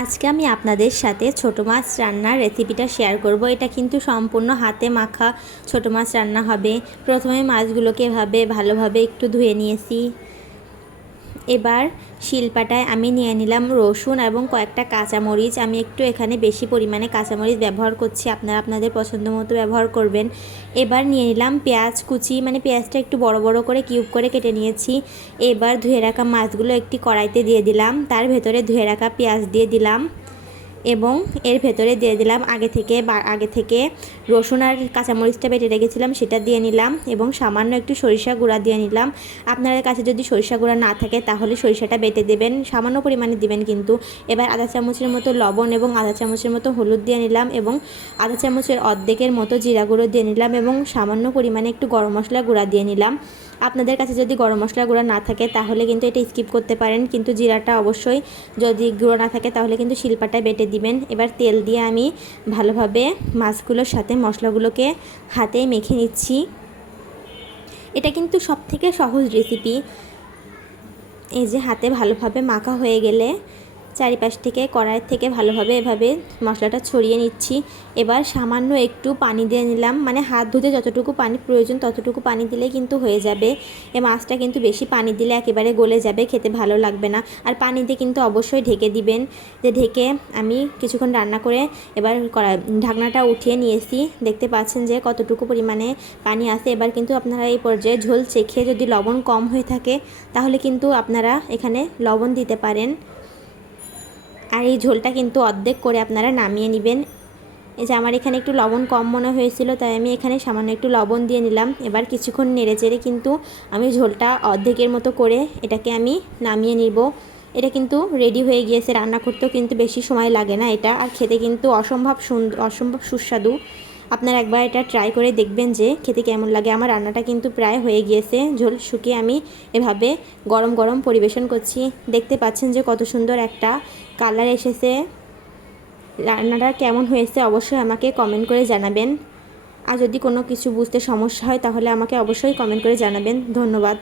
আজকে আমি আপনাদের সাথে ছোট মাছ রান্নার রেসিপিটা শেয়ার করব। এটা কিন্তু সম্পূর্ণ হাতে মাখা ছোট মাছ রান্না হবে। প্রথমে মাছগুলোকে এভাবে ভালোভাবে একটু ধুয়ে নিয়েছি। এবার শিলপাটায় আমি নিয়ে নিলাম রসুন এবং কয়েকটা কাঁচামরিচ। আমি একটু এখানে বেশি পরিমাণে কাঁচামরিচ ব্যবহার করছি, আপনারা আপনাদের পছন্দ মতো ব্যবহার করবেন। এবার নিয়ে নিলাম পেঁয়াজ কুচি, মানে পেঁয়াজটা একটু বড় বড় করে কিউব করে কেটে নিয়েছি। এবার ধুয়ে রাখা মাছগুলো একটি কড়াইতে দিয়ে দিলাম, তার ভেতরে ধুয়ে রাখা পেঁয়াজ দিয়ে দিলাম এবং এর ভেতরে দিয়ে দিলাম আগে থেকে রসুন আর কাঁচামরিচটা বেটে রেখেছিলাম, সেটা দিয়ে নিলাম এবং সামান্য একটু সরিষা গুঁড়া দিয়ে নিলাম। আপনাদের কাছে যদি সরিষা গুঁড়া না থাকে তাহলে সরিষাটা বেটে দেবেন, সামান্য পরিমাণে দিবেন কিন্তু। এবার আধা চামচের মতো লবণ এবং আধা চামচের মতো হলুদ দিয়ে নিলাম এবং আধা চামচের অর্ধেকের মতো জিরা গুঁড়ো দিয়ে নিলাম এবং সামান্য পরিমাণে একটু গরম মশলা গুঁড়া দিয়ে নিলাম। আপনাদের কাছে যদি গরম মশলা গুঁড়া না থাকে তাহলে কিন্তু এটা স্কিপ করতে পারেন, কিন্তু জিরাটা অবশ্যই যদি গুঁড়ো না থাকে তাহলে কিন্তু শিলপাটায় বেটে দিবেন। এবার তেল দিয়ে আমি ভালোভাবে মাছগুলোর সাথে মশলাগুলোকে হাতে মেখে নিচ্ছি। এটা কিন্তু সবথেকে সহজ রেসিপি। এই যে হাতে ভালোভাবে মাখা হয়ে গেলে চারিপাশ থেকে কড়াই থেকে ভালোভাবে এভাবে মশলাটা ছড়িয়ে নিচ্ছি। এবার সামান্য একটু পানি দিয়ে নিলাম, মানে হাত ধুতে যতটুকু পানি প্রয়োজন ততটুকু পানি দিলে কিন্তু হয়ে যাবে। এই মাছটা কিন্তু বেশি পানি দিলে একেবারে গলে যাবে, খেতে ভালো লাগবে না। আর পানি দিয়ে কিন্তু অবশ্যই ঢেকে দিবেন। যে ঢেকে আমি কিছুক্ষণ রান্না করে এবার ঢাকনাটা উঠিয়ে নিয়েছি। দেখতে পাচ্ছেন যে কতটুকু পরিমাণে পানি আছে। এবার কিন্তু আপনারা এই পর্যায়ে ঝোল চেখে যদি লবণ কম হয়ে থাকে তাহলে কিন্তু আপনারা এখানে লবণ দিতে পারেন। আর এই ঝোলটা কিন্তু অর্ধেক করে আপনারা নামিয়ে নেবেন। এই যে আমার এখানে একটু লবণ কম মনে হয়েছিল, তাই আমি এখানে সামান্য একটু লবণ দিয়ে নিলাম। এবার কিছুক্ষণ নেড়ে চেড়ে কিন্তু আমি ঝোলটা অর্ধেকের মতো করে এটাকে আমি নামিয়ে নিব। এটা কিন্তু রেডি হয়ে গিয়েছে, রান্না করতেও কিন্তু বেশি সময় লাগে না এটা, আর খেতে কিন্তু অসম্ভব সুস্বাদু। আপনারা একবার এটা ট্রাই করে দেখবেন যে খেতে কেমন লাগে। আমার রান্নাটা কিন্তু প্রায় হয়ে গিয়েছে, ঝোল শুকিয়ে আমি এভাবে গরম গরম পরিবেশন করছি। দেখতে পাচ্ছেন যে কত সুন্দর একটা কালার এসেছে। রান্নাটা কেমন হয়েছে অবশ্যই আমাকে কমেন্ট করে জানাবেন। আর যদি কোনো কিছু বুঝতে সমস্যা হয় তাহলে আমাকে অবশ্যই কমেন্ট করে জানাবেন। ধন্যবাদ।